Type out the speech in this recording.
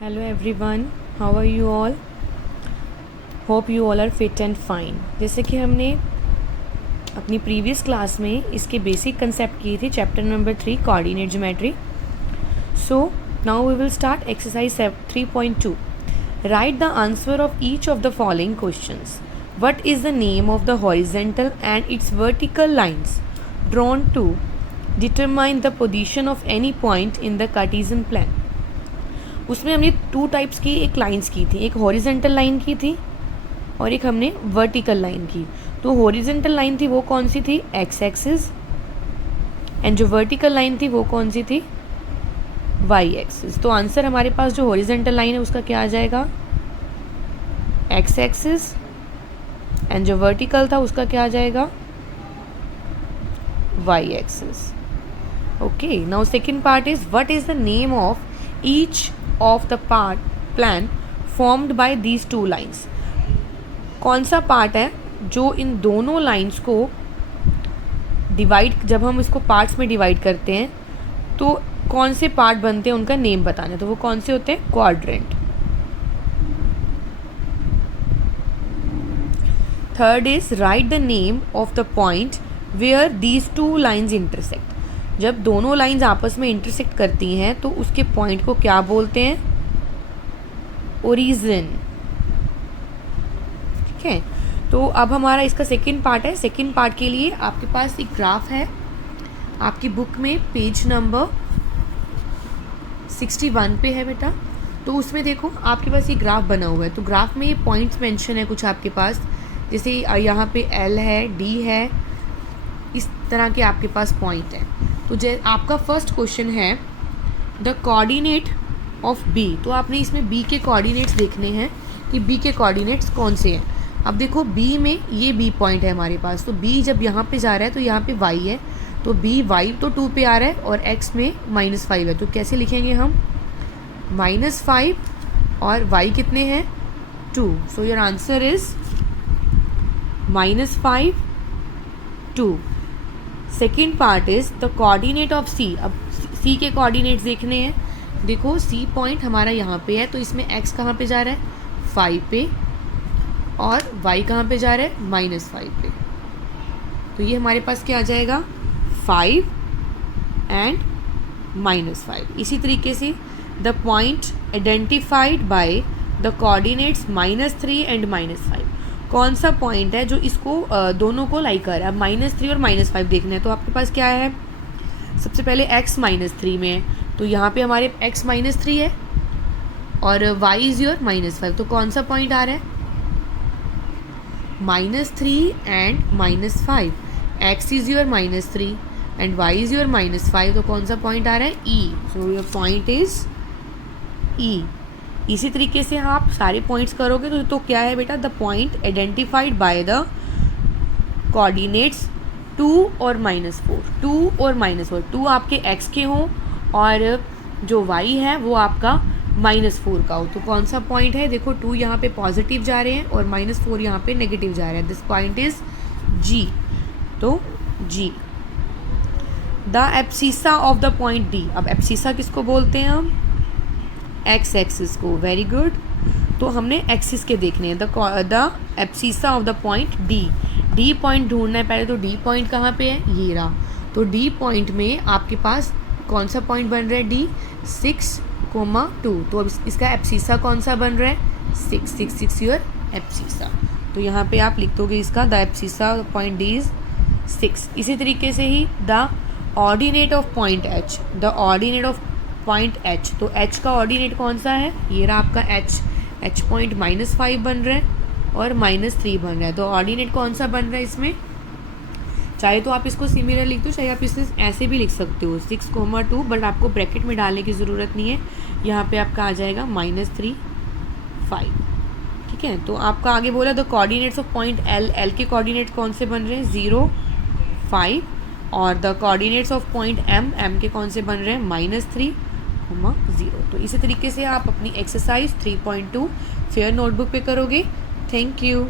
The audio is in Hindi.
Hello everyone, how are you all? Hope you all are fit and fine. जैसे कि हमने अपनी प्रीवियस क्लास में इसके बेसिक कंसेप्ट किए थे chapter number 3 coordinate geometry. So now we will start exercise 3.2. Write the answer of each of the following questions. What is the name of the horizontal and its vertical lines drawn to determine the position of any point in the Cartesian plan? उसमें हमने टू टाइप्स की एक लाइंस की थी, एक हॉरिजेंटल लाइन की थी और एक हमने वर्टिकल लाइन की. तो हॉरिजेंटल लाइन थी वो कौन सी थी, एक्स एक्सिस, एंड जो वर्टिकल लाइन थी वो कौन सी थी, वाई एक्सिस. तो आंसर हमारे पास जो हॉरिजेंटल लाइन है उसका क्या आ जाएगा, एक्स एक्सिस, एंड जो वर्टिकल था उसका क्या आ जाएगा, Y axis. Okay, now second part is what is the name of each of the part plane formed by these two lines. कौन सा पार्ट है जो इन दोनों लाइन्स को डिवाइड, जब हम इसको पार्ट्स में डिवाइड करते हैं तो कौन से पार्ट बनते हैं उनका नेम बताना. तो वो कौन से होते हैं, quadrant. Third is write the name of the point where these two lines intersect. जब दोनों लाइंस आपस में इंटरसेक्ट करती हैं तो उसके पॉइंट को क्या बोलते हैं, ओरिजिन. ठीक है, तो अब हमारा इसका सेकंड पार्ट है. सेकंड पार्ट के लिए आपके पास एक ग्राफ है आपकी बुक में, पेज नंबर 61 पे है बेटा. तो उसमें देखो आपके पास ये ग्राफ बना हुआ है. तो ग्राफ में ये पॉइंट्स मेंशन है कुछ आपके पास, जैसे यहाँ पे एल है, डी है, इस तरह के आपके पास पॉइंट है. तो आपका फर्स्ट क्वेश्चन है द कोऑर्डिनेट ऑफ बी. तो आपने इसमें बी के कोऑर्डिनेट्स देखने हैं कि बी के कोऑर्डिनेट्स कौन से हैं. अब देखो बी में ये बी पॉइंट है हमारे पास. तो बी जब यहाँ पे जा रहा है तो यहाँ पे वाई है, तो बी वाई तो 2 पे आ रहा है और एक्स में -5 है. तो कैसे लिखेंगे हम, -5 और वाई कितने हैं, 2. So your answer is -5, 2. Second part is the coordinate of C. अब सी के कोऑर्डिनेट्स देखने हैं. देखो सी पॉइंट हमारा यहाँ पे है, तो इसमें एक्स कहाँ पे जा रहा है, 5 पे, और वाई कहाँ पे जा रहा है, -5 पे. तो ये हमारे पास क्या आ जाएगा, 5 एंड -5. इसी तरीके से the point identified by the coordinates -3 and -5. कौन सा पॉइंट है जो इसको दोनों को लाइक कर रहा है. अब -3 और -5 देखना है. तो आपके पास क्या है, सबसे पहले x -3 में है, तो यहाँ पे हमारे x -3 है और y इज योर -5. तो कौन सा पॉइंट आ रहा है, -3 and -5. x is your -3 and y is your -5. तो कौन सा पॉइंट आ रहा है, E. So your point is E. इसी तरीके से आप सारे पॉइंट्स करोगे तो क्या है बेटा, the point identified by the coordinates 2 और -4. 2 और -4, 2 आपके x के हों और जो y है वो आपका -4 का हो. तो कौन सा पॉइंट है, देखो 2 यहाँ पे पॉजिटिव जा रहे हैं और -4 यहाँ पे नेगेटिव जा रहे हैं. This point is G. तो G. The abscissa of the point D. अब एब्सिसा किसको बोलते हैं हम, एक्स एक्सिस को. Very good. तो हमने एक्सिस के देखने हैं. The abscissa of the point D. D point ढूंढना है पहले. तो डी पॉइंट कहाँ पे है, ये रहा. तो डी पॉइंट में आपके पास कौन सा पॉइंट बन रहा है, डी 6,2. तो अब इसका एब्सिसा कौन सा बन रहा है, 6 योर एब्सिसा. तो यहाँ पे आप लिख दोगे इसका the abscissa point D is 6. इसी तरीके से ही the ordinate of point H. The ordinate of point H. तो एच का ऑर्डिनेट कौन सा है, ये रहा आपका एच. एच पॉइंट -5 बन रहा है और -3 बन रहा है. तो ऑर्डिनेट कौन सा बन रहा है इसमें, चाहे तो आप इसको सिमिलर लिख दो, चाहे आप इसे ऐसे भी लिख सकते हो 6,2, बट आपको ब्रैकेट में डालने की ज़रूरत नहीं है. यहाँ पे आपका आ जाएगा -3, 5. ठीक है, तो आपका आगे बोला the coordinates of point L. L के कोऑर्डिनेट्स कौन से बन रहे हैं, 0, 5, और the coordinates of point M. M के कौन से बन रहे हैं, -3, 0. तो इसी तरीके से आप अपनी एक्सरसाइज 3.2 फेयर नोटबुक पे करोगे. Thank you.